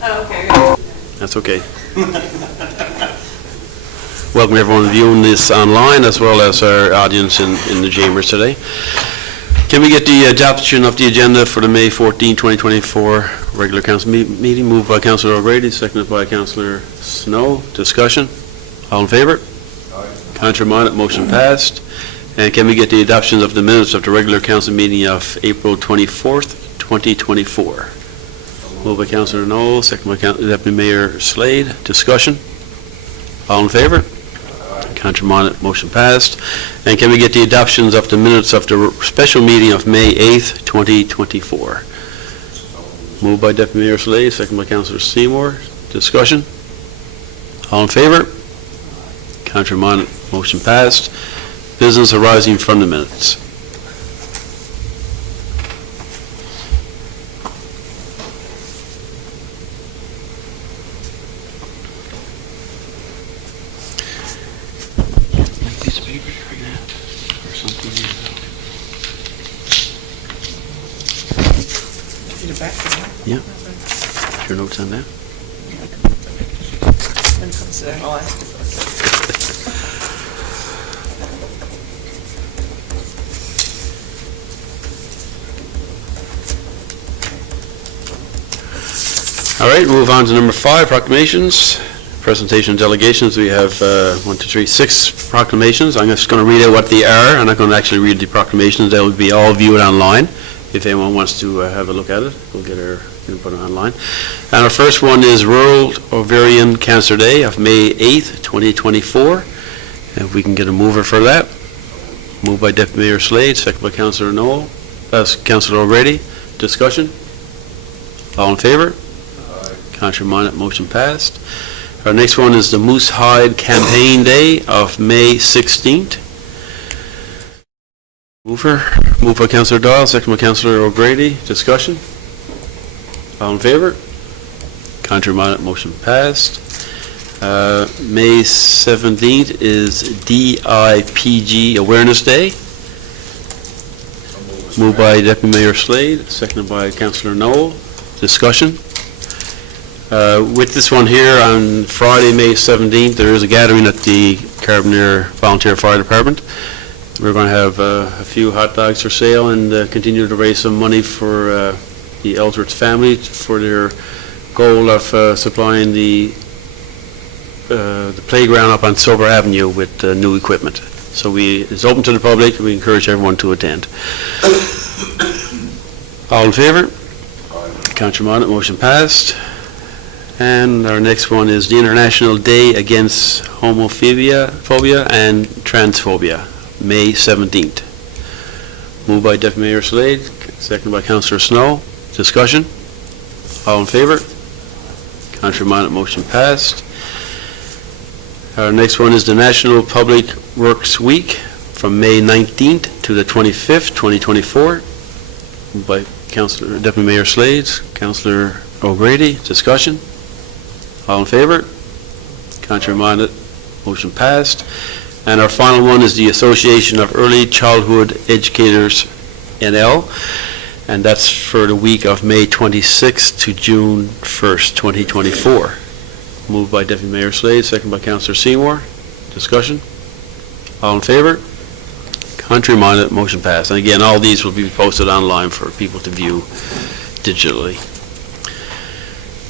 Oh, okay. That's okay. Welcome everyone viewing this online as well as our audience in the chambers today. Can we get the adoption of the agenda for the May 14, 2024 regular council meeting? Moved by Councillor O'Grady, seconded by Councillor Snow. Discussion? All in favor? Aye. Contrary minded, motion passed. And can we get the adoption of the minutes of the regular council meeting of April 24th, 2024? Moved by Councillor Knoll, second by Deputy Mayor Slade. Discussion? All in favor? Contrary minded, motion passed. And can we get the adoptions of the minutes of the special meeting of May 8th, 2024? Moved by Deputy Mayor Slade, second by Councillor Seymour. Discussion? All in favor? Contrary minded, motion passed. Business arising from the minutes. Piece of paper right now, or something. Need it back to that? Yeah. Your notes on that? When it comes to that, I'll ask you for All right, move on to number 5, proclamations. Presentation of delegations. We have 6 proclamations. I'm just going to read out what they are. I'm not going to actually read the proclamations. They will be all viewed online. If anyone wants to have a look at it, we'll get our input online. And our first one is World Ovarian Cancer Day of May 8th, 2024. If we can get a mover for that. Moved by Deputy Mayor Slade, second by Councillor Knoll. Councillor O'Grady. Discussion? All in favor? Contrary minded, motion passed. Our next one is the Moose Hide Campaign Day of May 16th. Moved by Councillor Doyle, second by Councillor O'Grady. Discussion? All in favor? Contrary minded, motion passed. May 17th is DIPG Awareness Day. Moved by Deputy Mayor Slade, seconded by Councillor Knoll. Discussion? With this one here, on Friday, May 17th, there is a gathering at the Carbonear Volunteer Fire Department. We're going to have a few hot dogs for sale and continue to raise some money for the Ellsworth family for their goal of supplying the playground up on Silver Avenue with new equipment. So it's open to the public. We encourage everyone to attend. All in favor? Contrary minded, motion passed. And our next one is the International Day Against Homophobia and Transphobia, May 17th. Moved by Deputy Mayor Slade, seconded by Councillor Snow. Discussion? All in favor? Contrary minded, motion passed. Our next one is the National Public Works Week from May 19th to the 25th, 2024. Moved by Deputy Mayor Slade, Councillor O'Grady. Discussion? All in favor? Contrary minded, motion passed. And our final one is the Association of Early Childhood Educators NL, and that's for the week of May 26th to June 1st, 2024. Moved by Deputy Mayor Slade, second by Councillor Seymour. Discussion? All in favor? Contrary minded, motion passed. And again, all these will be posted online for people to view digitally.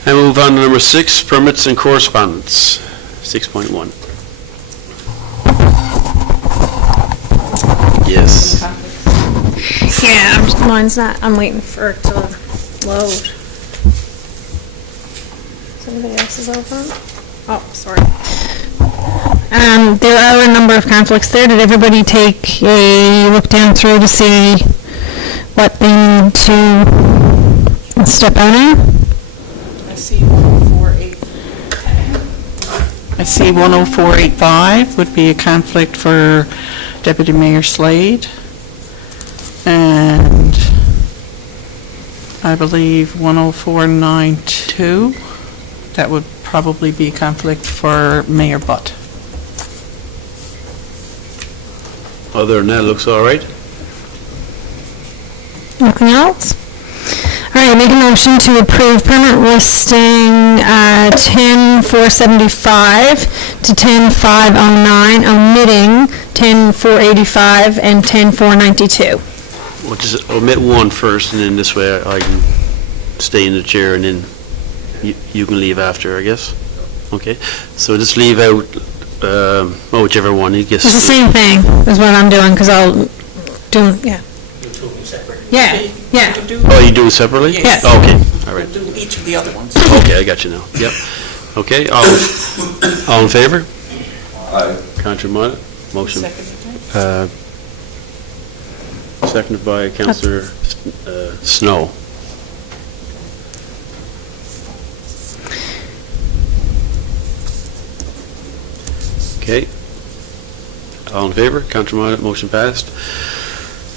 And we'll move on to number 6, permits and correspondence, 6.1. Yes. Yeah, mine's not, I'm waiting for it to load. Somebody else is open? Oh, sorry. There are a number of conflicts there. Did everybody take a look down through to see what they need to step out in? I see 10485 would be a conflict for Deputy Mayor Slade. And I believe 10492, that would probably be a conflict for Mayor Butt. Other than that, it looks all right. Nothing else? All right, make a motion to approve permit listing 10,475 to 10,509, omitting 10,485 and 10,492. We'll just omit one first, and then this way I can stay in the chair, and then you can leave after, I guess. Okay, so just leave out, whichever one, I guess. It's the same thing is what I'm doing, because I'll do, yeah. You'll do them separately. Yeah, yeah. Oh, you do it separately? Yes. Okay, all right. We'll do each of the other ones. Okay, I got you now. Yep. Okay, all in favor? Aye. Councillor Mott, motion. Second. Seconded by Councillor Snow. Okay. All in favor? Councillor Mott, motion passed.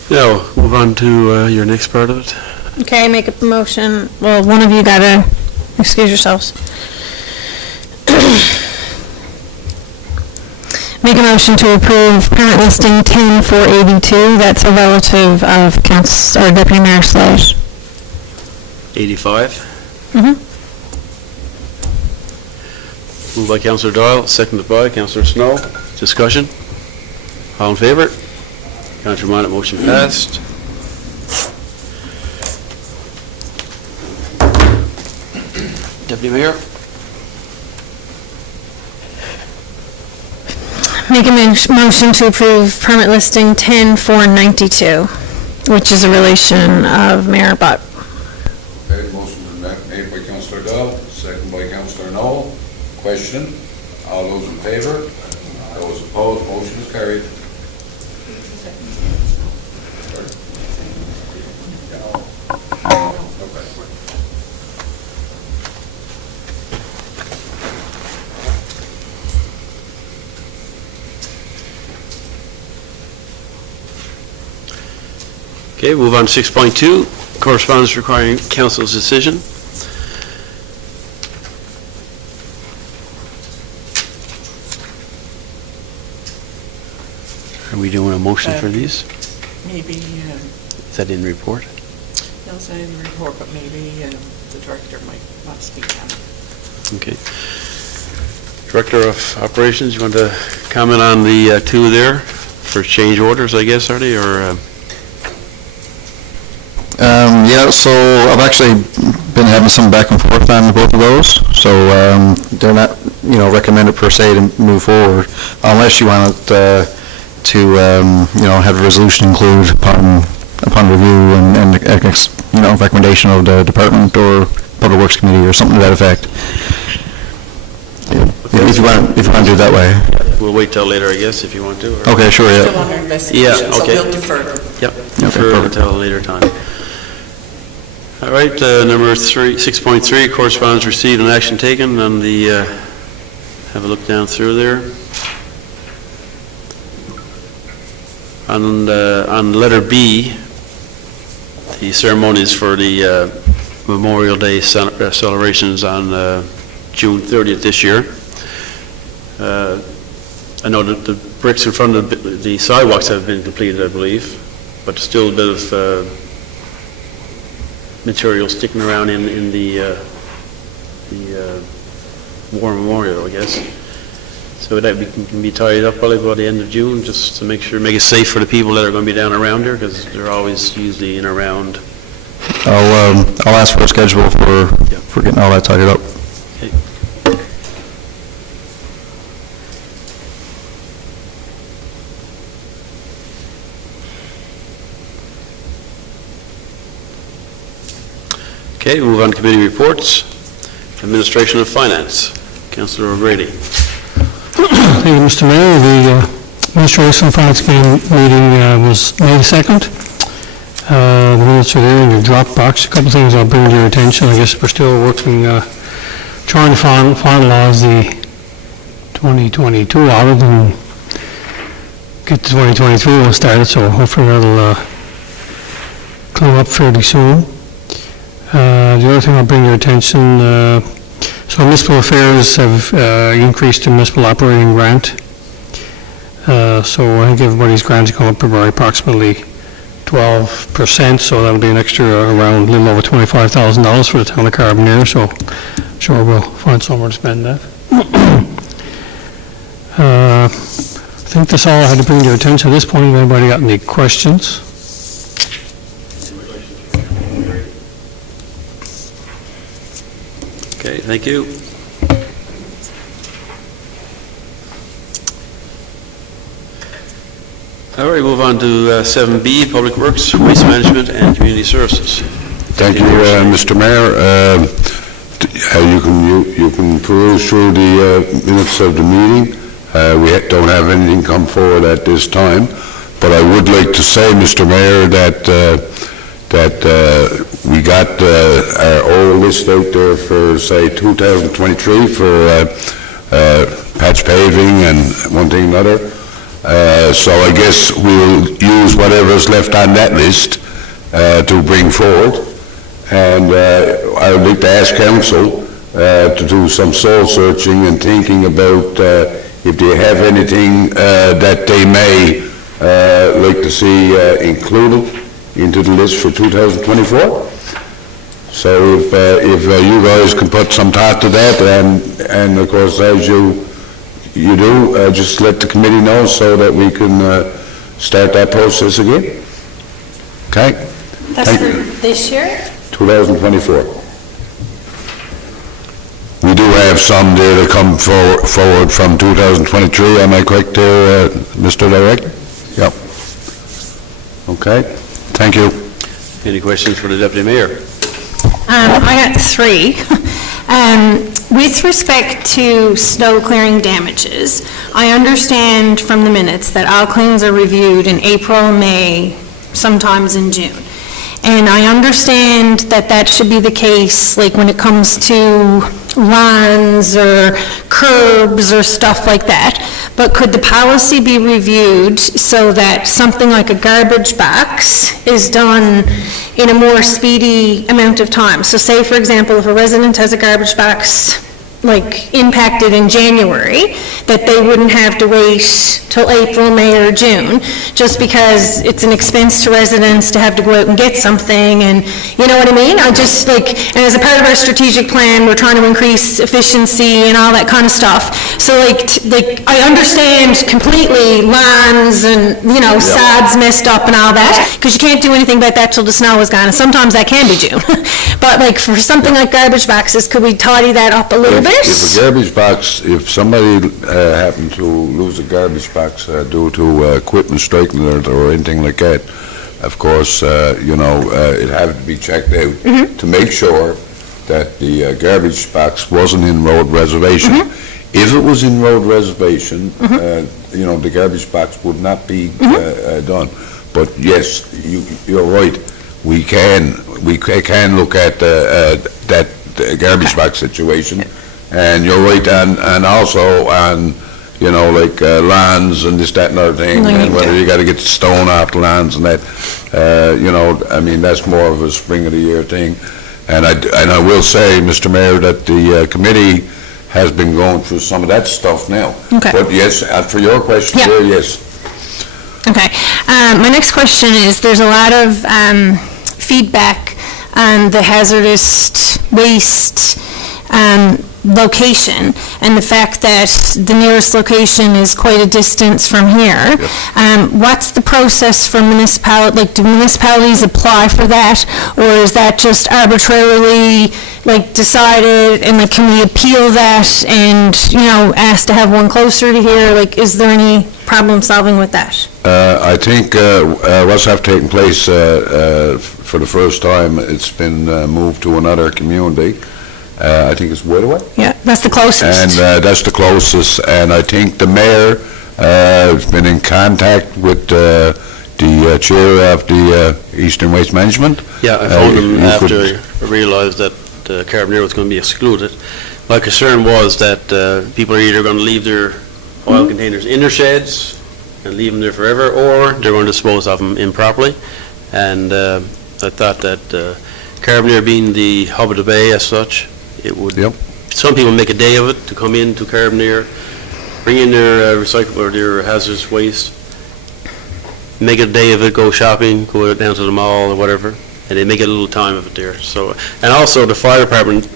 Now, move on to your next part of it. Okay, make a motion, well, one of you gotta excuse yourselves. Make a motion to approve permit listing 10,482, that's a relative of or Deputy Mayor Slade. 85. Mm-hmm. Moved by Councillor Doyle, seconded by Councillor Snow. Discussion? All in favor? Councillor Mott, motion passed. Deputy Mayor? Make a motion to approve permit listing 10,492, which is a relation of Mayor Butt. Okay, motion been made by Councillor Doyle, second by Councillor Noel. Question? All those in favor? Those opposed, motion is carried. Okay, move on to 6.2, correspondence requiring council's decision. Are we doing a motion for these? Maybe, Is that in report? they'll say in the report, but maybe the director might want to speak on it. Okay. Director of Operations, you want to comment on the two there for change orders, I guess, are they, or? Yeah, so I've actually been having some back and forth on both of those, so they're not, recommended per se to move forward, unless you want to have a resolution included upon review and recommendation of the department or Public Works Committee or something to that effect. Yeah, if you want to do it that way. We'll wait till later, I guess, if you want to. or- Okay, sure, Still yeah. under investigation, so okay. we'll defer. Yep, Okay, defer perfect. until a later time. All right, number 6.3, correspondence received and action taken on the, have a look down through there. On letter B, the ceremonies for the Memorial Day celebrations on June 30th this year. I know that the bricks in front of the sidewalks have been completed, I believe, but still a bit of material sticking around in the War Memorial, I guess. So that can be tied up probably by the end of June, just to make it safe for the people that are going to be down around there, because they're always usually in around. I'll ask for a schedule for getting all that tied up. Okay. Okay, we move on to committee reports. Administration of Finance. Councillor O'Grady. Thank you, Mr. Mayor. The Administration of Finance Committee meeting was May the 2nd. The minutes are there in your Dropbox. A couple of things I'll bring to your attention. I guess we're still working, trying to finalize the 2022 audit and get the 2023 one started, so hopefully that'll come up fairly soon. The other thing I'll bring to your attention, so municipal affairs have increased the municipal operating grant. So I think everybody's grants come up by approximately 12%, so that'll be an extra around a little over $25,000 for the town of Carbonear. So sure we'll find somewhere to spend that. I think that's all I had to bring to your attention at this point. Have anybody got any questions? Okay, thank you. All right, move on to 7B, Public Works, Waste Management, and Community Services. Thank you, Mr. Mayor. You can peruse through the minutes of the meeting. We don't have anything come forward at this time, but I would like to say, Mr. Mayor, that we got our old list out there for, say, 2023 for patch paving and one thing and another. So I guess we'll use whatever's left on that list to bring forward. And I would like to ask council to do some soul searching and thinking about if they have anything that they may like to see included into the list for 2024. So if you guys can put some thought to that, and of course as you do, just let the committee know so that we can start that process again. Okay? That's Thank for you. this year? 2024. We do have some there that come forward from 2023, am I correct there, Mr. Director? Yep. Okay, thank you. Any questions for the Deputy Mayor? I got 3. With respect to snow clearing damages, I understand from the minutes that all claims are reviewed in April, May, sometimes in June. And I understand that that should be the case, like when it comes to lawns or curbs or stuff like that. But could the policy be reviewed so that something like a garbage box is done in a more speedy amount of time? So say, for example, if a resident has a garbage box like impacted in January, that they wouldn't have to wait till April, May, or June, just because it's an expense to residents to have to go out and get something, and you know what I mean? I just and as a part of our strategic plan, we're trying to increase efficiency and all that kind of stuff. So I understand completely lawns and, sods messed up and all that, because you can't do anything about that till the snow is gone, and sometimes that can be June. But for something like garbage boxes, could we tidy that up a little bit? If a garbage box, if somebody happened to lose a garbage box due to equipment striking it or anything like that, of course, it had to be checked out to make sure that the garbage box wasn't in road reservation. If it was in road reservation, the garbage box would not be done. But yes, you're right. We can look at that garbage box situation. And you're right, and also on, lands and this, that, and other thing, and whether you gotta get the stone off the lands and that, that's more of a spring of the year thing. And I will say, Mr. Mayor, that the committee has been going through some of that stuff now. Okay. But yes, for your question, Yeah. there, yes. Okay. My next question is, there's a lot of feedback on the hazardous waste location, and the fact that the nearest location is quite a distance from here. What's the process for municipality, do municipalities apply for that, or is that just arbitrarily decided, and can we appeal that and, ask to have one closer to here? Is there any problem solving with that? I think what's taken place for the first time, it's been moved to another community. I think it's Whitaway. Yeah, that's the closest. And that's the closest, and I think the mayor has been in contact with the chair of the Eastern Waste Management. Yeah, I phoned him after I realized that Carbonear was going to be excluded. My concern was that people are either going to leave their oil containers in their sheds and leave them there forever, or they're going to dispose of them improperly. And I thought that Carbonear being the hub of the bay as such, it would, some people make a day of it to come into Carbonear, bring in their recyclable or their hazardous waste, make a day of it, go shopping, go down to the mall or whatever, and they make a little time of it there. So, and also the fire department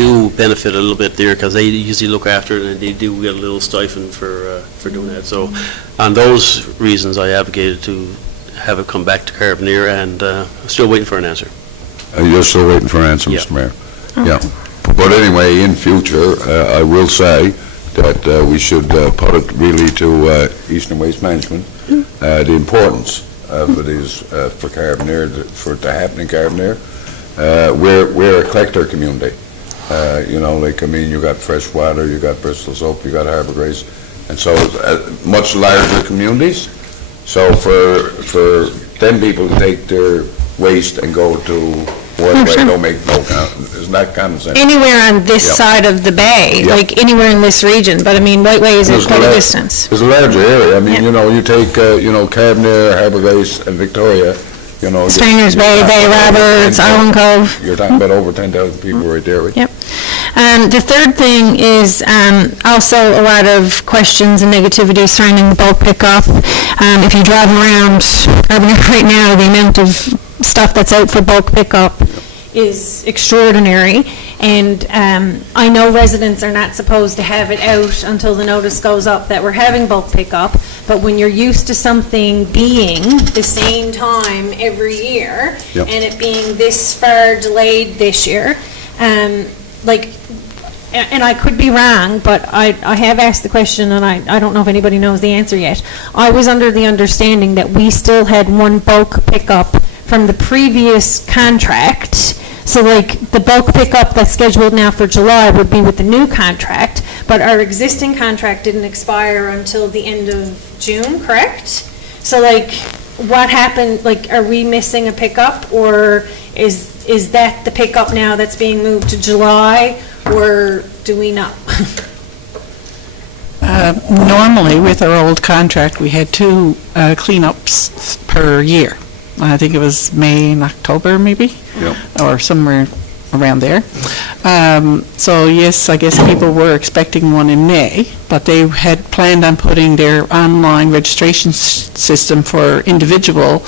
do benefit a little bit there because they usually look after it and they do get a little stipend for doing that. So on those reasons, I advocated to have it come back to Carbonear, and still waiting for an answer. You're still waiting for an answer, Yeah. Mr. Mayor? Yeah. But anyway, in future, I will say that we should put it really to Eastern Waste Management, the importance of it is for Carbonear, for it to happen in Carbonear. We're a collector community. You got Freshwater, you got Bristol Soap, you got Harbour Grace, and so much larger communities. So for them people to take their waste and go to Waterway, don't make isn't that common sense? Anywhere on this Yep. side of the bay, Yep. like anywhere in this region, but I mean, Whiteway is at quite a distance. It's a larger area. I mean, Yeah. you take, Carbonear, Harbour Grace, and Victoria, Stringer's Bay, Bay Roberts, Island Cove. You're talking about over 10,000 people right there, right? Yep. The third thing is also a lot of questions and negativity surrounding the bulk pickup. If you drive around Carbonear right now, the amount of stuff that's out for bulk pickup is extraordinary. And I know residents are not supposed to have it out until the notice goes up that we're having bulk pickup, but when you're used to something being the same time every year, Yep. and it being this far delayed this year, and I could be wrong, but I have asked the question, and I don't know if anybody knows the answer yet. I was under the understanding that we still had one bulk pickup from the previous contract. So the bulk pickup that's scheduled now for July would be with the new contract, but our existing contract didn't expire until the end of June, correct? So what happened, are we missing a pickup, or is that the pickup now that's being moved to July, or do we know? Normally, with our old contract, we had 2 cleanups per year. I think it was May and October, maybe? Yep. Or somewhere around there. So yes, I guess people were expecting one in May, but they had planned on putting their online registration system for individual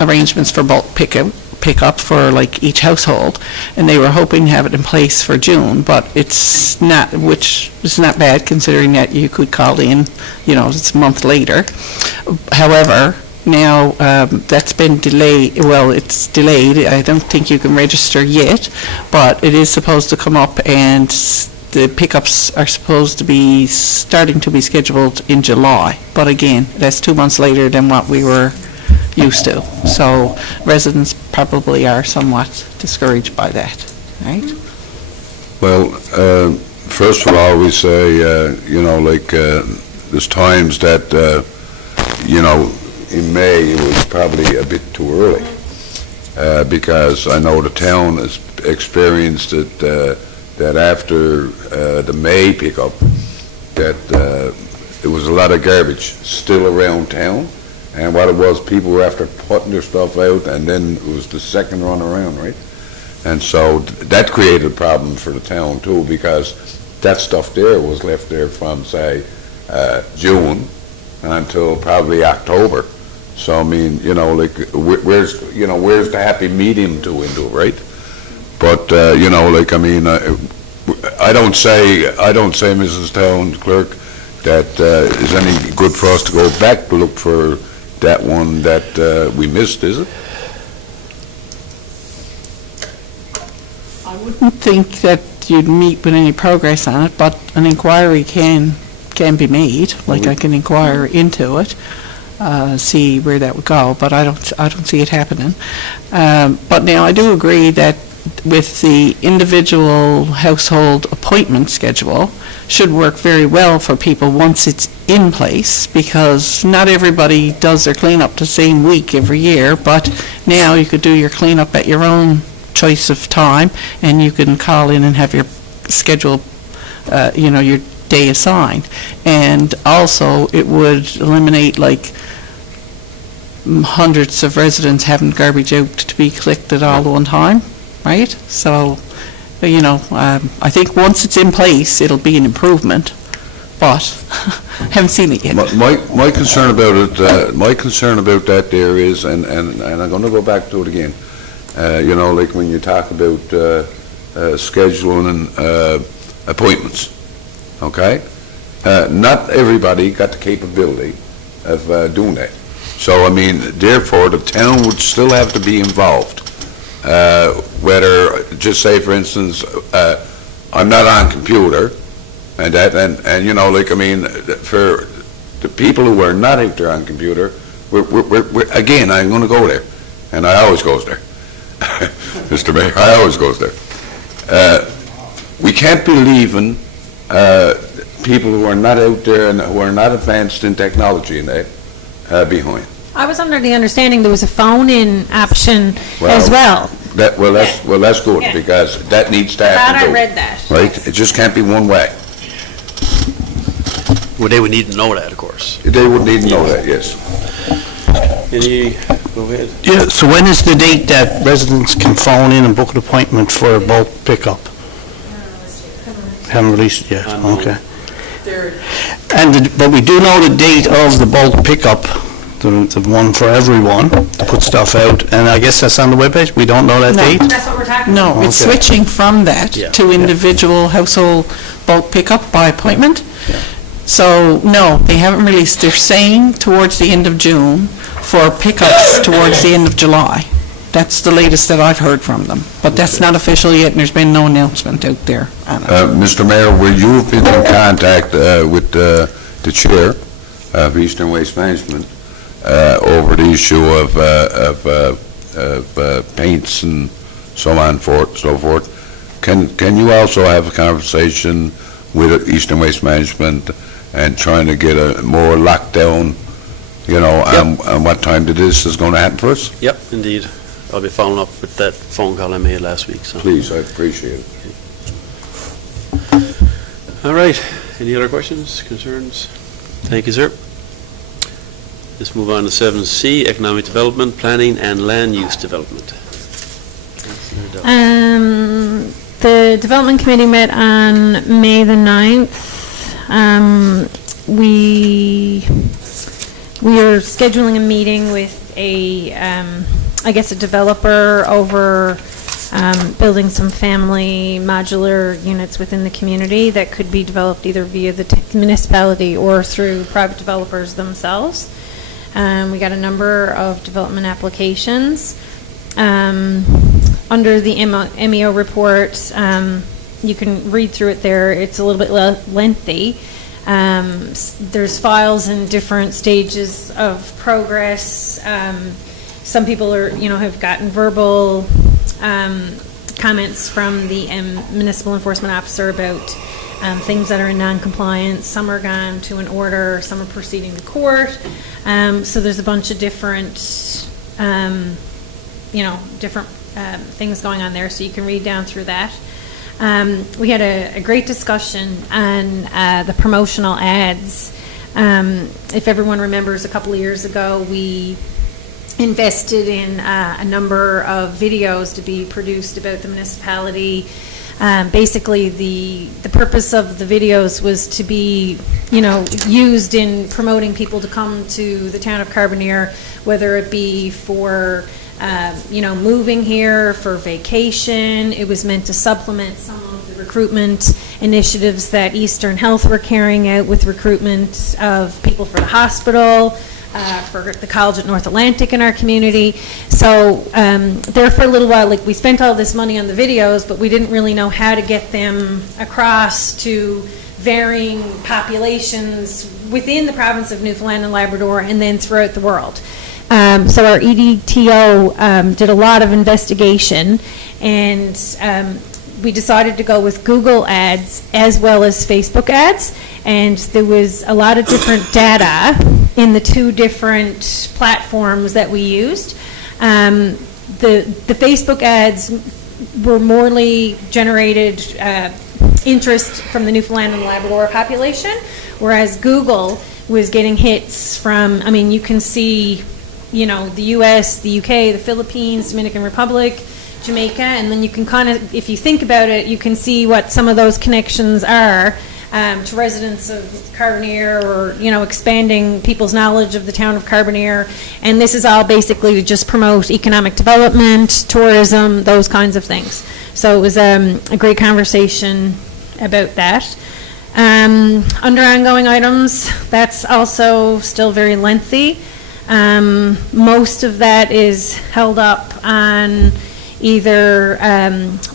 arrangements for bulk pickup for each household, and they were hoping to have it in place for June, but it's not, which is not bad considering that you could call in, it's a month later. However, now that's been delayed, it's delayed. I don't think you can register yet, but it is supposed to come up, and the pickups are supposed to be starting to be scheduled in July. But again, that's 2 months later than what we were used to. So residents probably are somewhat discouraged by that, right? Well, first of all, we say, there's times that, in May, it was probably a bit too early, because I know the town has experienced it, that after the May pickup, that there was a lot of garbage still around town, and what it was, people were after putting their stuff out, and then it was the second run around, right? And so that created a problem for the town too, because that stuff there was left there from, say, June until probably October. So I mean, where's the happy medium to into, right? But I don't say, Mrs. Town Clerk, that is any good for us to go back to look for that one that we missed, is it? I wouldn't think that you'd meet with any progress on it, but an inquiry can be made. I can inquire into it, see where that would go, but I don't see it happening. But now I do agree that with the individual household appointment schedule should work very well for people once it's in place, because not everybody does their cleanup the same week every year, but now you could do your cleanup at your own choice of time, and you can call in and have your schedule, your day assigned. And also, it would eliminate hundreds of residents having garbage out to be collected all at one time, right? So, I think once it's in place, it'll be an improvement, but haven't seen it yet. My concern about it, that there is, and I'm going to go back to it again. When you talk about scheduling appointments, okay? Not everybody got the capability of doing that. So, I mean, therefore, the town would still have to be involved. Whether, just say, for instance, I'm not on computer, and that, and you know, like, I mean, for the people who are not out there on computer, we're again, I'm going to go there, and I always goes there. Mr. Mayor, I always goes there. We can't be leaving people who are not out there and who are not advanced in technology and that behind. I was under the understanding there was a phone-in option as well. That's good, Yeah. because that needs to happen. Glad I too, read that. Right? It just can't be one way. Well, they would need to know that, of course. They would need to know that, yes. Go ahead. Yeah, so when is the date that residents can phone in and book an appointment for a bulk pickup? Haven't released it yet, Unknown. okay. There, But we do know the date of the bulk pickup, the one for everyone, to put stuff out, and I guess that's on the webpage? We don't know that No. date? That's what we're talking No, it's Okay. switching from that Yeah. to individual household bulk pickup by appointment. So, no, they haven't released. They're saying towards the end of June for pickups towards the end of July. That's the latest that I've heard from them. But that's not official yet, and there's been no announcement out there on it. Mr. Mayor, will you have been in contact with the chair of Eastern Waste Management over the issue of paints and so on, so forth? Can you also have a conversation with Eastern Waste Management and trying to get a more lockdown, you know, on what time this is going to happen for us? Yep, indeed. I'll be following up with that phone call I made last week, so. Please, I appreciate it. All right, any other questions, concerns? Thank you, sir. Let's move on to 7C, Economic Development, Planning and Land Use Development. Councillor Duff. The Development Committee met on May the 9th. We are scheduling a meeting with a developer over building some family modular units within the community that could be developed either via the municipality or through private developers themselves. We got a number of development applications. Under the MEO report, you can read through it there. It's a little bit lengthy. There's files in different stages of progress. Some people have gotten verbal comments from the municipal enforcement officer about things that are in non-compliance. Some are gone to an order. Some are proceeding to court. So there's a bunch of different things going on there, so you can read down through that. We had a great discussion on the promotional ads. If everyone remembers, a couple of years ago, we invested in a number of videos to be produced about the municipality. Basically, the purpose of the videos was to be, used in promoting people to come to the town of Carbonear, whether it be for moving here, for vacation. It was meant to supplement some of the recruitment initiatives that Eastern Health were carrying out with recruitment of people for the hospital, for the college at North Atlantic in our community. So there for a little while, we spent all this money on the videos, but we didn't really know how to get them across to varying populations within the province of Newfoundland and Labrador and then throughout the world. So our EDTO did a lot of investigation, and we decided to go with Google ads as well as Facebook ads, and there was a lot of different data in the two different platforms that we used. The Facebook ads were morely generated interest from the Newfoundland and Labrador population, whereas Google was getting hits from, you can see the U.S., the U.K., the Philippines, Dominican Republic, Jamaica, and then you can kind of, if you think about it, you can see what some of those connections are to residents of Carbonear, or, expanding people's knowledge of the town of Carbonear. And this is all basically to just promote economic development, tourism, those kinds of things. So it was a great conversation about that. Under ongoing items, that's also still very lengthy. Most of that is held up on either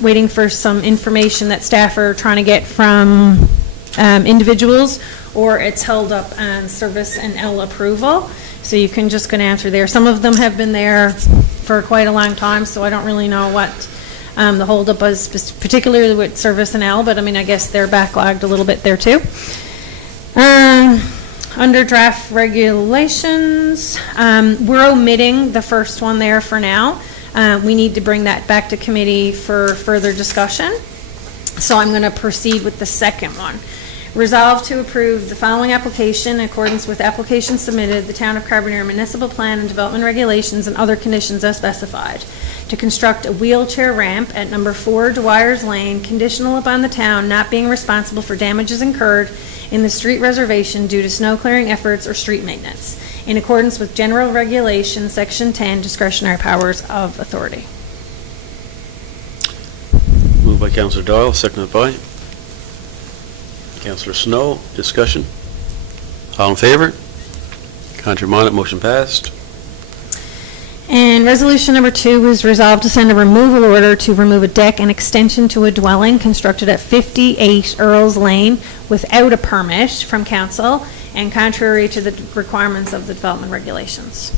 waiting for some information that staff are trying to get from individuals, or it's held up on service and L approval. So you can just go to answer there. Some of them have been there for quite a long time, so I don't really know what the holdup was, particularly with service and L, but I guess they're backlogged a little bit there too. Under draft regulations, we're omitting the first one there for now. We need to bring that back to committee for further discussion. So I'm going to proceed with the second one. Resolve to approve the following application in accordance with application submitted, the Town of Carbonear Municipal Plan and Development Regulations and other conditions as specified, to construct a wheelchair ramp at number 4 Dwyer's Lane, conditional upon the town not being responsible for damages incurred in the street reservation due to snow clearing efforts or street maintenance, in accordance with General Regulation, Section 10, Discretionary Powers of Authority. Moved by Councillor Doyle, seconded by Councillor Snow. Discussion? All in favor? Contrary minded, motion passed. And resolution number 2 is resolved to send a removal order to remove a deck and extension to a dwelling constructed at 58 Earls Lane without a permit from council and contrary to the requirements of the development regulations.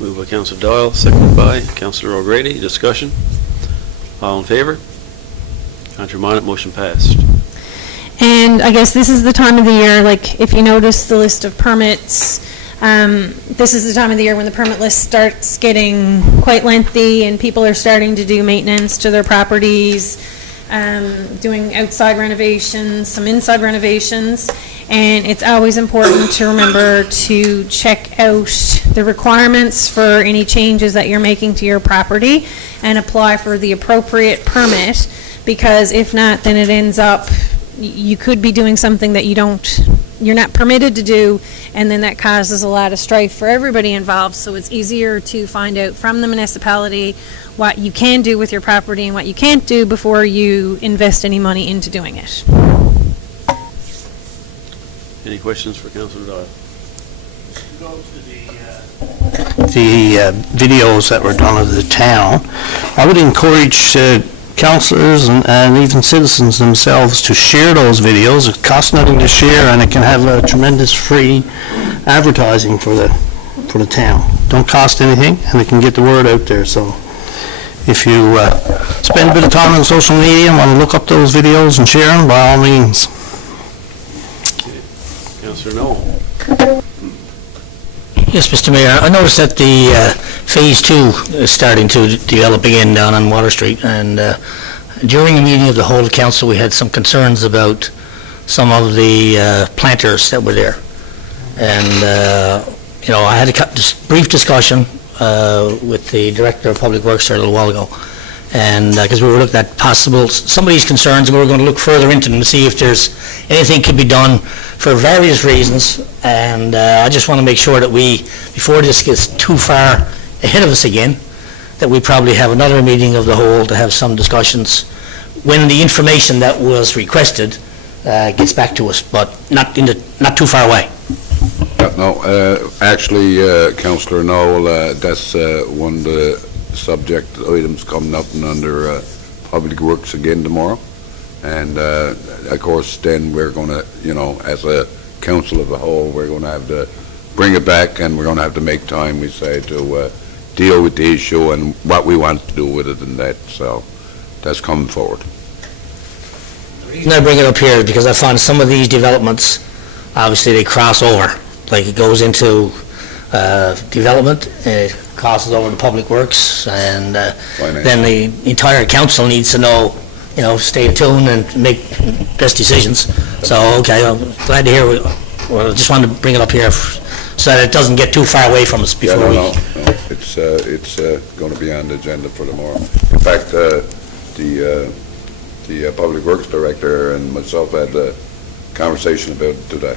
Moved by Councillor Doyle, seconded by Councillor O'Grady. Discussion? All in favor? Contrary minded, motion passed. And I guess this is the time of the year, like, if you notice the list of permits, this is the time of the year when the permit list starts getting quite lengthy and people are starting to do maintenance to their properties, doing outside renovations, some inside renovations. And it's always important to remember to check out the requirements for any changes that you're making to your property and apply for the appropriate permit, because if not, then it ends up, you could be doing something that you're not permitted to do, and then that causes a lot of strife for everybody involved. So it's easier to find out from the municipality what you can do with your property and what you can't do before you invest any money into doing it. Any questions for Councillor Doyle? Go to the videos that were done of the town. I would encourage councillors and even citizens themselves to share those videos. It costs nothing to share, and it can have a tremendous free advertising for the town. Don't cost anything, and it can get the word out there. So if you spend a bit of time on social media and want to look up those videos and share them, by all means. Councillor Noel. Yes, Mr. Mayor, I noticed that the Phase 2 is starting to develop again down on Water Street, and during a meeting of the whole council, we had some concerns about some of the planters that were there. And, I had a brief discussion with the Director of Public Works there a little while ago, and because we were looking at some of these concerns, and we were going to look further into them to see if there's anything could be done for various reasons. And I just want to make sure that before this gets too far ahead of us again, that we probably have another meeting of the whole to have some discussions when the information that was requested gets back to us, but not too far away. Actually, Councillor Noel, that's one of the subject items coming up and under Public Works again tomorrow. And of course, then we're going to, as a council of a whole, we're going to have to bring it back, and we're going to have to make time, we say, to deal with the issue and what we want to do with it and that. So that's coming forward. The reason I bring it up here is because I found some of these developments, obviously they cross over. Like it goes into development, it crosses over to Public Works, and then the entire council needs to know, stay tuned and make best decisions. So, okay, I'm glad to hear. Well, I just wanted to bring it up here so that it doesn't get too far away from us before No. It's going to be on the agenda for tomorrow. In fact, the Public Works Director and myself had conversation about it today.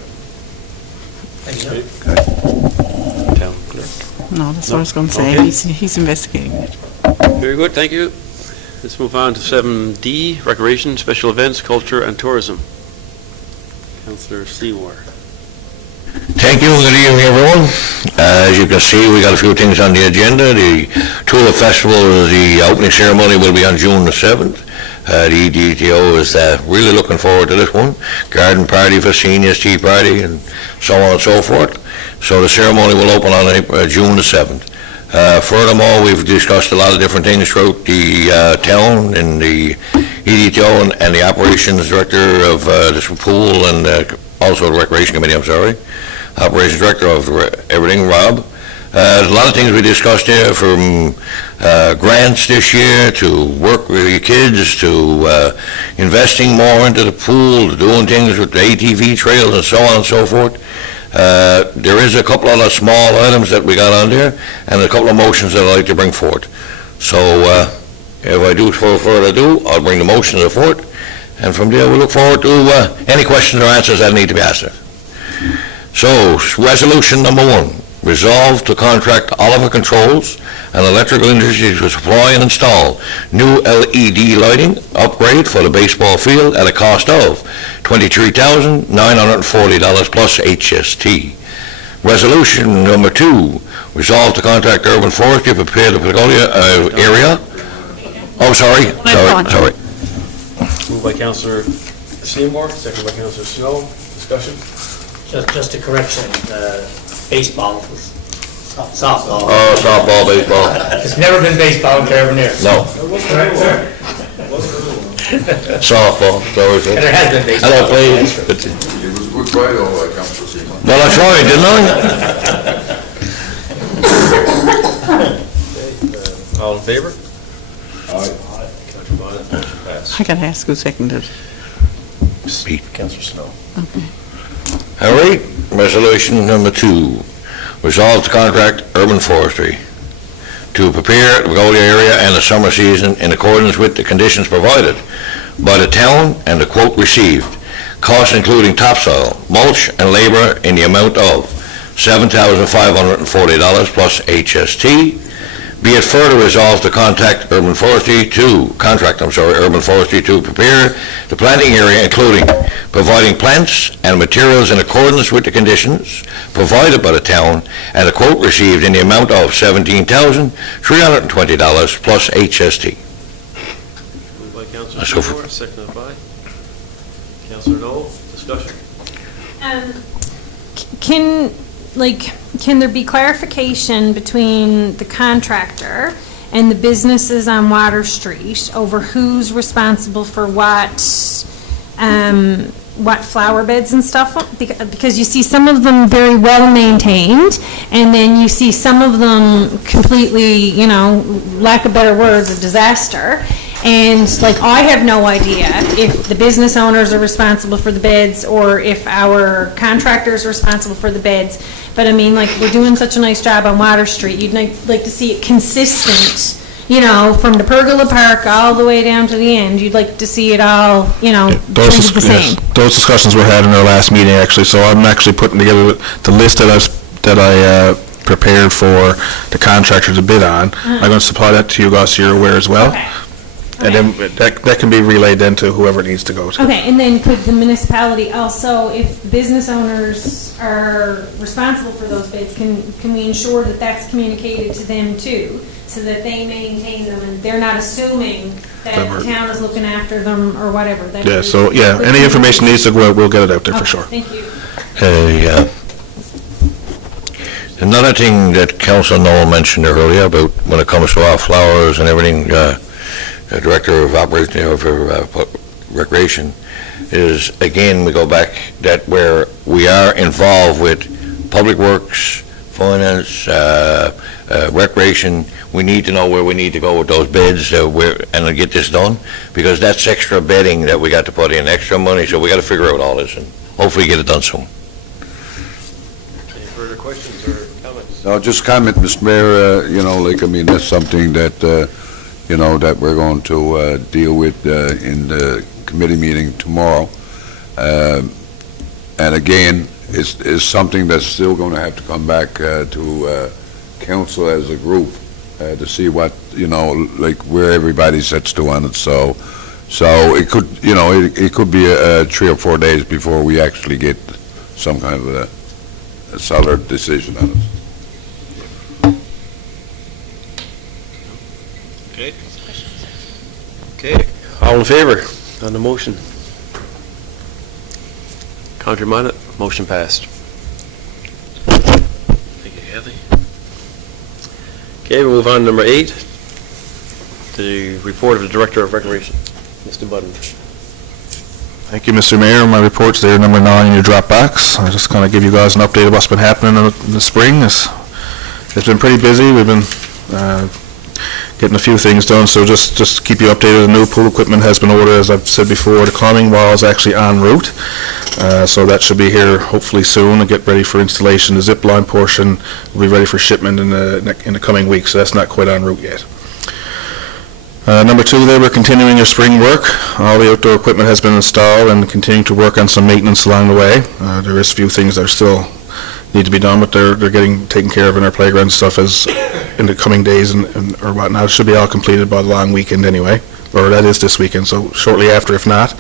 Town clerk. No, that's what I was going to say. Okay. He's investigating it. Very good, thank you. Let's move on to 7D, Recreation, Special Events, Culture and Tourism. Councillor Seymour. Thank you. Good evening, everyone. As you can see, we got a few things on the agenda. The Tulip Festival, the opening ceremony will be on June the 7th. The EDTO is really looking forward to this one. Garden party for seniors, tea party, and so on and so forth. So the ceremony will open on June the 7th. Furthermore, we've discussed a lot of different things throughout the town and the EDTO and the operations director of this pool and also the recreation committee, I'm sorry. Operations director of everything, Rob. There's a lot of things we discussed here, from grants this year to work with your kids to investing more into the pool, to doing things with the ATV trails and so on and so forth. There is a couple other small items that we got on there and a couple of motions that I'd like to bring forward. So if I do further ado, I'll bring the motions forward, and from there we look forward to any questions or answers that need to be asked. So, resolution number 1, resolve to contract Oliver Controls and Electrical Industries to supply and install new LED lighting upgrade for the baseball field at a cost of $23,940 plus HST. Resolution number 2, resolve to contract Urban Forestry to prepare the Pagolia area. Oh, sorry. Moved by Councillor Seymour, second by Councillor Snow. Discussion? Just a correction, baseball, softball. Oh, softball, baseball. It's never been baseball in Carbonear. No. Correct, sir. Softball, sorry, sir. There has been baseball. Hello, please. Good try, though, Councillor Seymour. Well, I tried, didn't I? All in favor? Aye. Councillor Bonnet, motion passed. I got to ask who seconded. Councillor Snow. All right, resolution number 2, resolve to contract Urban Forestry to prepare the Pagolia area and the summer season in accordance with the conditions provided by the town and the quote received. Costs including topsoil, mulch, and labor in the amount of $7,540 plus HST. Be it further resolved to contract Urban Forestry to prepare the planting area, including providing plants and materials in accordance with the conditions provided by the town, and a quote received in the amount of $17,320 plus HST. Moved by Councillor So Seymour, seconded by Councillor Noel. Discussion? Can there be clarification between the contractor and the businesses on Water Street over who's responsible for what flower beds and stuff? Because you see some of them very well maintained, and then you see some of them completely, lack of better words, a disaster. And I have no idea if the business owners are responsible for the beds or if our contractors are responsible for the beds. But I mean, we're doing such a nice job on Water Street. You'd like to see it consistent, from the pergola park all the way down to the end. You'd like to see it all, treated the same. Those discussions were had in our last meeting, actually, so I'm actually putting together the list that I prepared for the contractor to bid on. I'm going to supply that to you guys so you're aware as well. Okay. And then that can be relayed then to whoever it needs to go to. Okay, and then could the municipality also, if business owners are responsible for those bids, can we ensure that that's communicated to them too, so that they maintain them and they're not assuming that the town is looking after them or whatever? Any information needs to go out, we'll get it out there for sure. Thank you. Another thing that Councilor Noel mentioned earlier about when it comes to our flowers and everything, the Director of Operations for Recreation, is, again, we go back that where we are involved with Public Works, Finance, Recreation, we need to know where we need to go with those bids and get this done, because that's extra bedding that we got to put in, extra money, so we got to figure out all this and hopefully get it done soon. Any further questions or comments? No, just comment, Mr. Mayor, that's something that, that we're going to deal with in the committee meeting tomorrow. And again, it's something that's still going to have to come back to council as a group to see what, like where everybody sets to on it. So it could, it could be 3 or 4 days before we actually get some kind of a solid decision on it. Okay, all in favor on the motion? Contrary-minded, motion passed. Thank you, Kathy. Okay, we'll move on to number 8, the report of the Director of Recreation, Mr. Budden. Thank you, Mr. Mayor. My report's there, number 9 in your Dropbox. I'll just kind of give you guys an update of what's been happening in the spring. It's been pretty busy. We've been getting a few things done, so just to keep you updated, the new pool equipment has been ordered, as I've said before. The climbing wall is actually en route, so that should be here hopefully soon and get ready for installation. The zip line portion will be ready for shipment in the coming weeks, so that's not quite en route yet. Number 2 there, we're continuing your spring work. All the outdoor equipment has been installed and continuing to work on some maintenance along the way. There is a few things that are still need to be done, but they're getting taken care of in our playground stuff as in the coming days and or whatnot. It should be all completed by the long weekend anyway, or that is this weekend, so shortly after if not.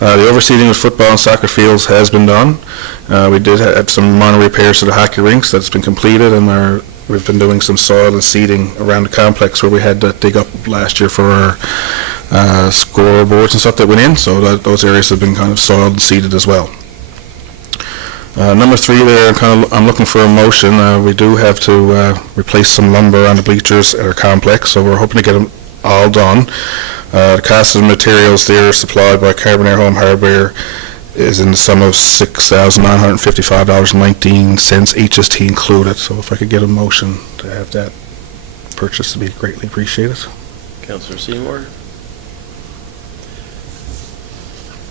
The overseeding of football and soccer fields has been done. We did have some minor repairs to the hockey rinks that's been completed, and we've been doing some soil and seeding around the complex where we had to dig up last year for our scoreboards and stuff that went in, so those areas have been kind of soiled and seeded as well. Number 3 there, I'm looking for a motion. We do have to replace some lumber on the bleachers at our complex, so we're hoping to get them all done. The cost of the materials there supplied by Carbonear Home Hardware is in the sum of $6,955.19, HST included. So if I could get a motion to have that purchase, would be greatly appreciated. Councillor Seymour?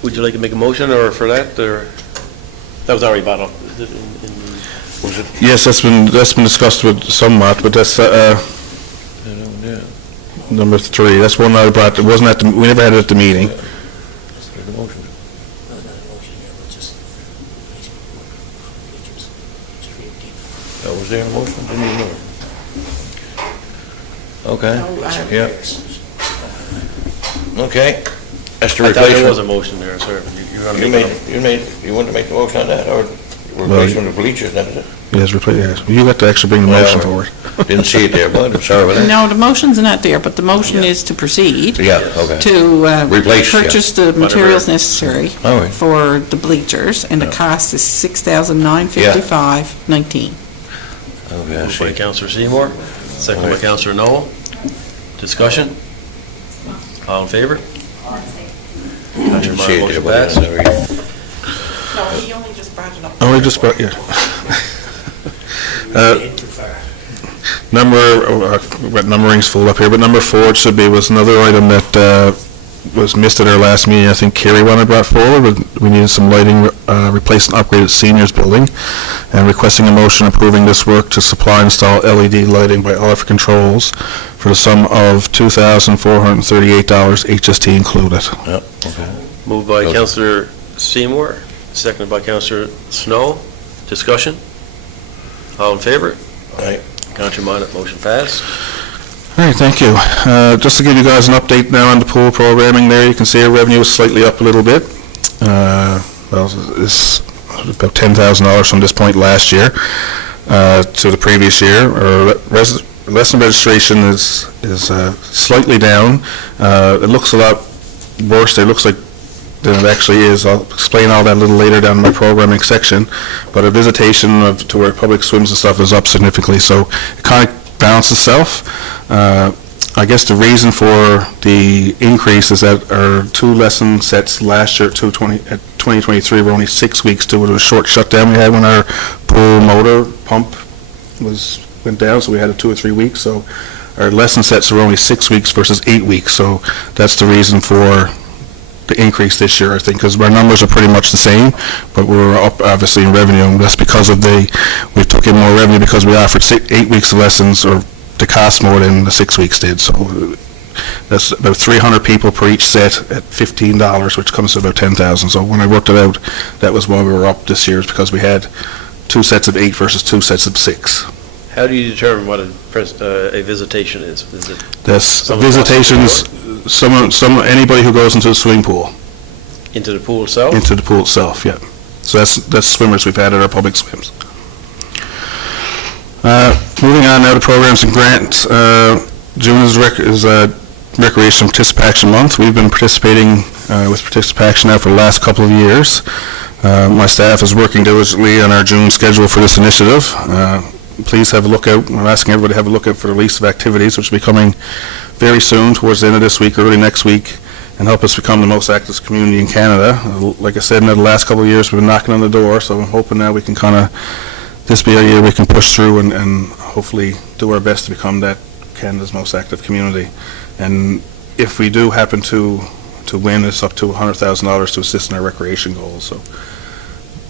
Would you like to make a motion or for that, or? That was already brought up. Yes, that's been discussed with somewhat, but that's number 3. That's one I brought. It wasn't at we never had it at the meeting. That was there in the motion? Didn't even know. Okay, yeah. Okay. That's the I thought there was replacement. a motion there, sir. You You want to make the motion on that, or replacement of bleachers, that is it? Yes, yes. You got to actually bring the motion forward. Didn't see it there, bud, I'm sorry about that. No, the motion's not there, but the motion is to proceed. Yeah, okay. To Replace, yeah. purchase the materials necessary All right. for the bleachers, and the cost is $6,955.19. Okay, I Moved by see. Councillor Seymour, second by Councillor Noel. Discussion? All in favor? Didn't see it there, Motion bud, passed. sorry. No, he only just brought it up. Oh, I just brought, yeah. Numbering's full up here, but number 4 it should be, was another item that was missed at our last meeting. I think Kerry wanted brought forward, but we needed some lighting, replace and upgrade at seniors building, and requesting a motion approving this work to supply and install LED lighting by Oliver Controls for the sum of $2,438, HST included. Yep, okay. Moved by Okay. Councillor Seymour, seconded by Councillor Snow. Discussion? All in favor? Aye. Contrary-minded, motion passed. All right, thank you. Just to give you guys an update now on the pool programming there, you can see our revenue is slightly up a little bit. Well, it's about $10,000 from this point last year to the previous year. Our lesson registration is slightly down. It looks a lot worse. It looks like than it actually is. I'll explain all that a little later down in my programming section. But our visitation to where public swims and stuff is up significantly, so it kind of balances itself. I guess the reason for the increase is that our 2 lesson sets last year at 2023 were only 6 weeks due to a short shutdown we had when our pool motor pump went down, so we had 2 or 3 weeks. So our lesson sets were only 6 weeks versus 8 weeks, so that's the reason for the increase this year, I think, because our numbers are pretty much the same, but we're up obviously in revenue, and that's because of we took in more revenue because we offered 8 weeks of lessons, or the cost more than the 6 weeks did. So That's about 300 people per each set at $15, which comes to about 10,000. So when I worked it out, that was why we were up this year, is because we had 2 sets of 8 versus 2 sets of 6. How do you determine what a visitation is? Is it That's someone visitations, anybody who goes into the swimming pool. into the pool itself? Into the pool itself, yeah. So that's swimmers we've had at our public swims. Moving on now to programs and grants. June is Recreation Participation Month. We've been participating with participation now for the last couple of years. My staff is working diligently on our June schedule for this initiative. Please have a look out. I'm asking everybody to have a look out for the release of activities, which will be coming very soon, towards the end of this week, early next week, and help us become the most active community in Canada. Like I said, in the last couple of years, we've been knocking on the door, so I'm hoping now we can this be a year we can push through and hopefully do our best to become that Canada's most active community. And if we do happen to win, it's up to $100,000 to assist in our recreation goals. So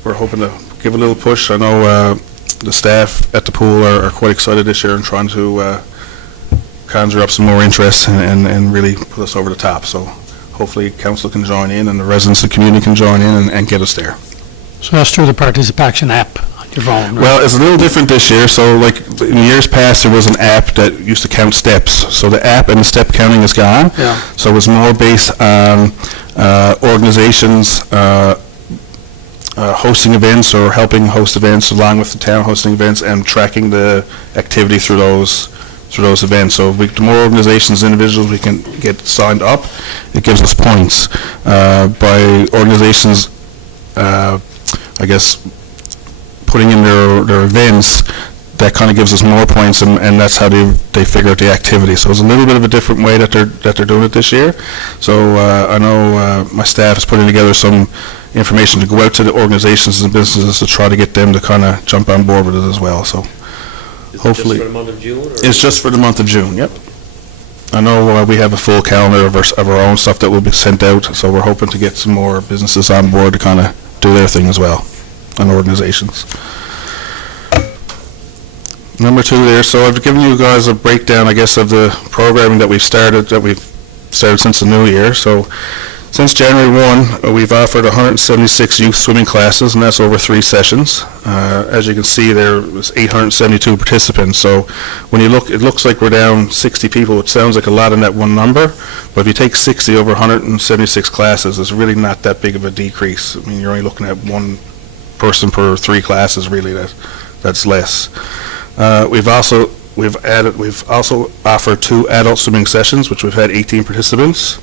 we're hoping to give a little push. I know the staff at the pool are quite excited this year and trying to conjure up some more interest and really put us over the top. So hopefully council can join in and the residents of the community can join in and get us there. So that's through the participation app on your phone, right? Well, it's a little different this year. So like in years past, there was an app that used to count steps. So the app and the step counting is gone. Yeah. So it was more based on organizations hosting events or helping host events along with the town hosting events and tracking the activity through those events. So the more organizations, individuals we can get signed up, it gives us points. By organizations, I guess, putting in their events, that kind of gives us more points, and that's how they figure out the activity. So it's a little bit of a different way that they're doing it this year. So I know my staff is putting together some information to go out to the organizations and businesses to try to get them to kind of jump on board with it as well. So hopefully, just for the month of June? it's just for the month of June. Yep. I know we have a full calendar of our own stuff that will be sent out. So we're hoping to get some more businesses on board to kind of do their thing as well, and organizations. Number 2 there. So I've given you guys a breakdown, I guess, of the programming that we've started since the new year. So since January 1, we've offered 176 youth swimming classes, and that's over 3 sessions. As you can see, there was 872 participants. So when you look, it looks like we're down 60 people. It sounds like a lot in that one number, but if you take 60 over 176 classes, it's really not that big of a decrease. I mean, you're only looking at 1 person per 3 classes, really. That's less. We've also offered 2 adult swimming sessions, which we've had 18 participants.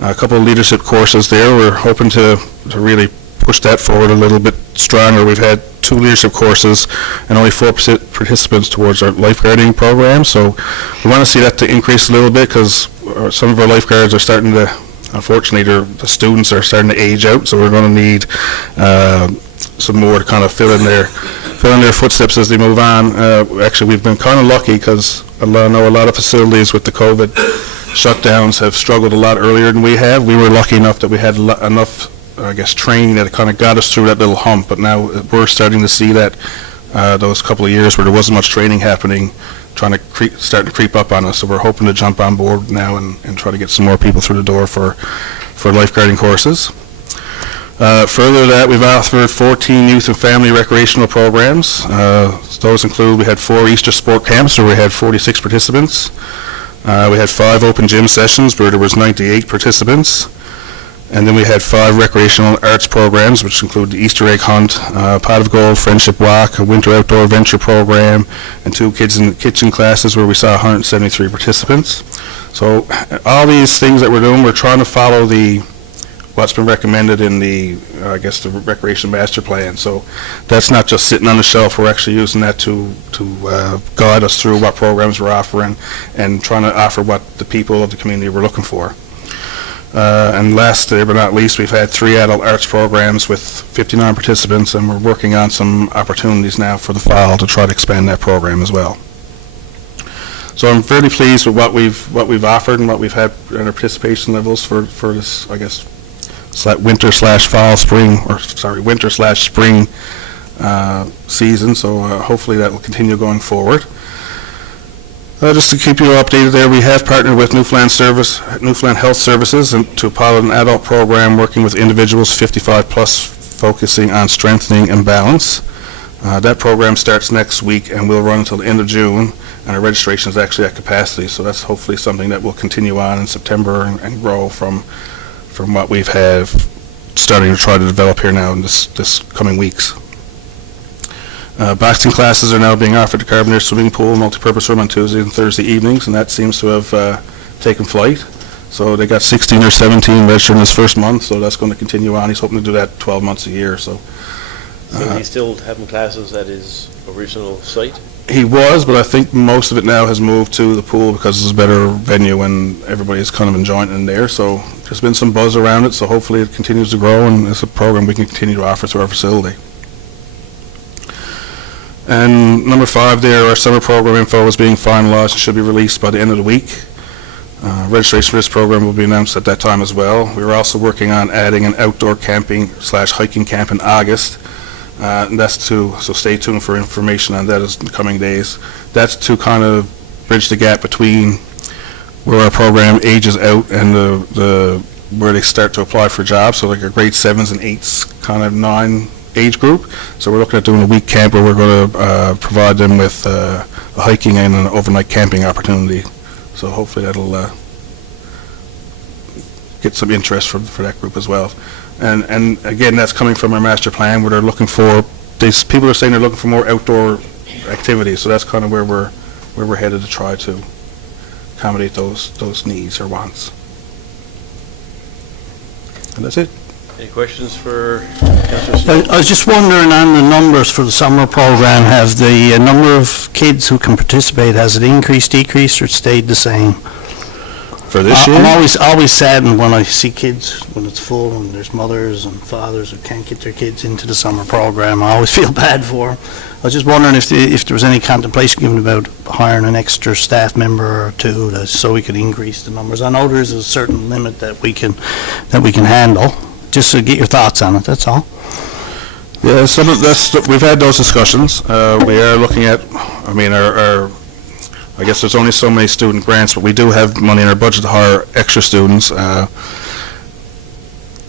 A couple of leadership courses there. We're hoping to really push that forward a little bit stronger. We've had 2 leadership courses and only 4 participants towards our lifeguarding program. So we want to see that to increase a little bit, because some of our lifeguards are starting to, unfortunately, the students are starting to age out. So we're going to need some more to kind of fill in their footsteps as they move on. Actually, we've been kind of lucky, because I know a lot of facilities with the COVID shutdowns have struggled a lot earlier than we have. We were lucky enough that we had enough, I guess, training that kind of got us through that little hump, but now we're starting to see that those couple of years where there wasn't much training happening, starting to creep up on us. So we're hoping to jump on board now and try to get some more people through the door for lifeguarding courses. Further to that, we've offered 14 youth and family recreational programs. Those include, we had 4 Easter sport camps where we had 46 participants. We had 5 open gym sessions where there was 98 participants. And then we had 5 recreational arts programs, which include the Easter egg hunt, Pot of Gold, Friendship Walk, a winter outdoor adventure program, and 2 kids in the kitchen classes where we saw 173 participants. So all these things that we're doing, we're trying to follow what's been recommended in the Recreation Master Plan. So that's not just sitting on the shelf. We're actually using that to guide us through what programs we're offering and trying to offer what the people of the community were looking for. And last but not least, we've had 3 adult arts programs with 59 participants, and we're working on some opportunities now for the fall to try to expand that program as well. So I'm fairly pleased with what we've offered and what we've had in our participation levels for this, I guess, winter/spring season. So hopefully that will continue going forward. Just to keep you updated there, we have partnered with Newfoundland Health Services and to pilot an adult program working with individuals 55 plus, focusing on strengthening and balance. That program starts next week and will run until the end of June, and our registration is actually at capacity, so that's hopefully something that will continue on in September and grow from what we've had starting to try to develop here now in this coming weeks. Boxing classes are now being offered at the Carbonear swimming pool, multi-purpose room on Tuesday and Thursday evenings, and that seems to have taken flight. So they got 16 or 17 registered in this first month, so that's going to continue on. He's hoping to do that 12 months a year. So he's still having classes at his original site? he was, but I think most of it now has moved to the pool because it's a better venue and everybody's kind of enjoying it in there. So there's been some buzz around it, so hopefully it continues to grow and it's a program we can continue to offer through our facility. And number 5 there, our summer program info is being finalized and should be released by the end of the week. Registration for this program will be announced at that time as well. We are also working on adding an outdoor camping / hiking camp in August. And that's so stay tuned for information on that in the coming days. That's to kind of bridge the gap between where our program ages out and where they start to apply for jobs. So like our grade 7s and 8s kind of 9 age group. So we're looking at doing a week camp where we're going to provide them with a hiking and an overnight camping opportunity. So hopefully that'll get some interest for that group as well. And again, that's coming from our master plan where they're looking for, people are saying they're looking for more outdoor activities. So that's kind of where we're headed to try to accommodate those needs or wants. And that's it. Any questions for Councillor Snow? I was just wondering on the numbers for the summer program, have the number of kids who can participate, has it increased, decreased, or stayed the same? For this year? I'm always saddened when I see kids, when it's full and there's mothers and fathers who can't get their kids into the summer program. I always feel bad for them. I was just wondering if there was any contemplation given about hiring an extra staff member or two so we could increase the numbers. I know there's a certain limit that we can handle. Just to get your thoughts on it, that's all. Yeah, we've had those discussions. We are looking at, I guess there's only so many student grants, but we do have money in our budget to hire extra students.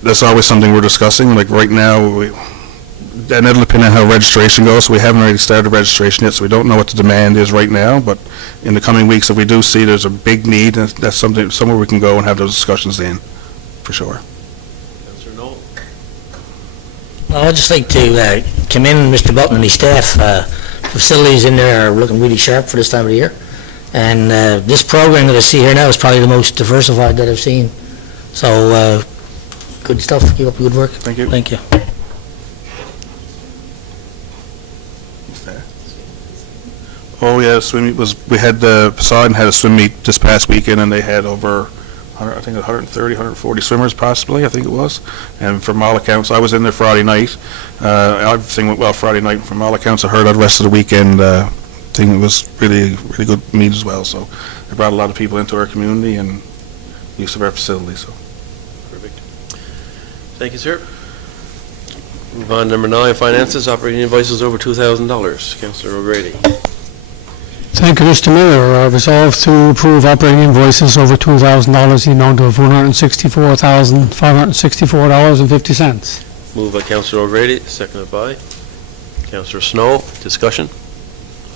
That's always something we're discussing. Like right now, and it'll depend on how registration goes. So we haven't already started registration yet, so we don't know what the demand is right now. But in the coming weeks, if we do see there's a big need, that's somewhere we can go and have those discussions in, for sure. Well, I'd just like to commend Mr. Button and his staff. Facilities in there are looking really sharp for this time of the year. And this program that I see here now is probably the most diversified that I've seen. So, good stuff. Keep up the good work. Thank you. Thank you. Oh yeah, swim meet we had Poseidon had a swim meet this past weekend, and they had over 130, 140 swimmers possibly, I think it was. And from all accounts, I was in there Friday night. Everything went well Friday night. From all accounts I heard, the rest of the weekend, I think it was really, really good meet as well. So they brought a lot of people into our community and use of our facility. So. Perfect. Thank you, sir. Move on, number 9, finances, operating invoices over $2,000. Councillor O'Grady. Thank you, Mr. Mayor. Resolved to approve operating invoices over $2,000, the amount of $164,564.50. Moved by Councillor O'Grady, seconded by Councillor Snow. Discussion?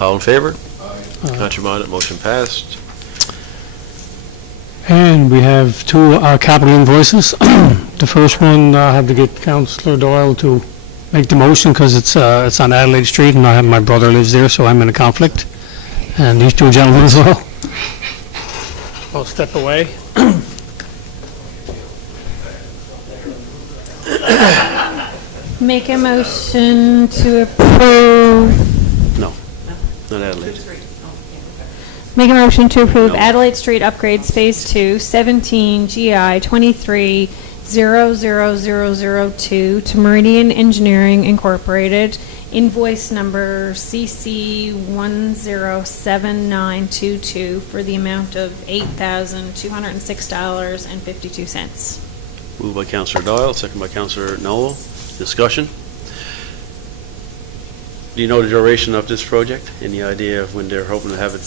All in favour? Aye. Contrary minded, motion passed. And we have 2 capital invoices. The first one, I have to get Councillor Doyle to make the motion because it's on Adelaide Street and my brother lives there, so I'm in a conflict. And these 2 gentlemen as well. I'll step away. Make a motion to approve. No, not Adelaide. Make a motion to approve No. Adelaide Street upgrades Phase 2, 17 GI 23-00002 to Meridian Engineering Incorporated, invoice number CC107922 for the amount of $8,206.52. Moved by Councillor Doyle, second by Councillor Noel. Discussion? Do you know the duration of this project? Any idea of when they're hoping to have it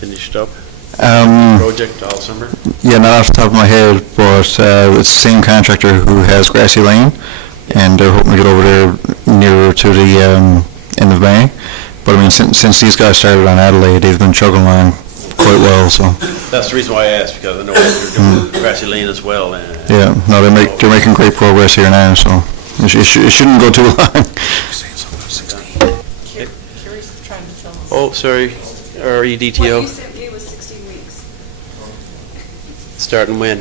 finished up? Um, Project all summer? Yeah, not off the top of my head, but it's the same contractor who has Grassy Lane, and they're hoping to get over there nearer to the end of May. But I mean, since these guys started on Adelaide, they've been chugging along quite well, so. That's the reason why I asked, because I know they're doing Grassy Lane as well. Yeah, no, they're making great progress here now, so it shouldn't go too long. Carrie's trying to tell us. Oh, sorry, REDTO, sent me was 16 weeks. starting when?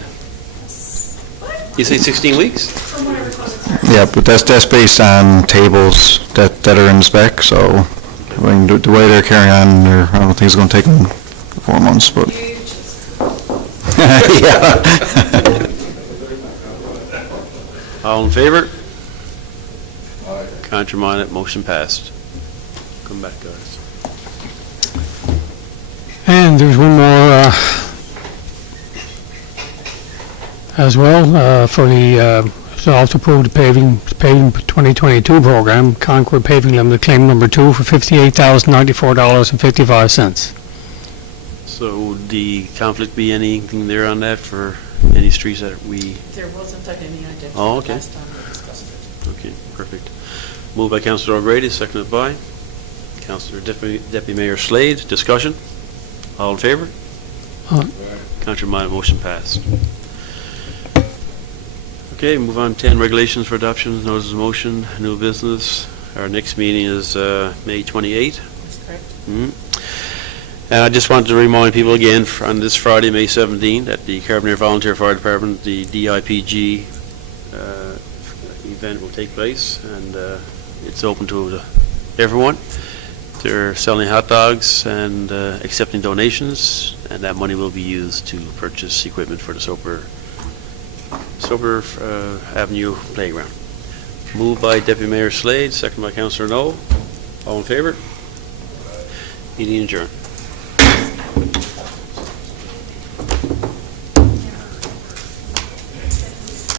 You say 16 weeks? From what I recall, it's Yeah, but that's based on tables that are in the spec, so, I mean, the way they're carrying on, I don't think it's gonna take them 4 months, but. Yeah. All in favor? Contrary minded, motion passed. Come back, guys. And there's one more as well for the resolve to approve the paving 2022 program, Concord Paving Limited, claim number 2 for $58,094.55. So would the conflict be anything there on that for any streets that we, There wasn't any identified Oh, okay. last time we discussed it. okay, perfect. Moved by Councillor O'Grady, seconded by Councillor Deputy Mayor Slade. Discussion? All in favor? Aye. Contrary minded, motion passed. Okay, move on 10, regulations for adoption, notice of motion, new business. Our next meeting is May 28th. That's correct. And I just wanted to remind people again, on this Friday, May 17th, at the Carbonear Volunteer Fire Department, the DIPG event will take place, and it's open to everyone. They're selling hot dogs and accepting donations, and that money will be used to purchase equipment for the Soper Avenue Playground. Moved by Deputy Mayor Slade, second by Councillor Noel. All in favor? Meeting adjourned.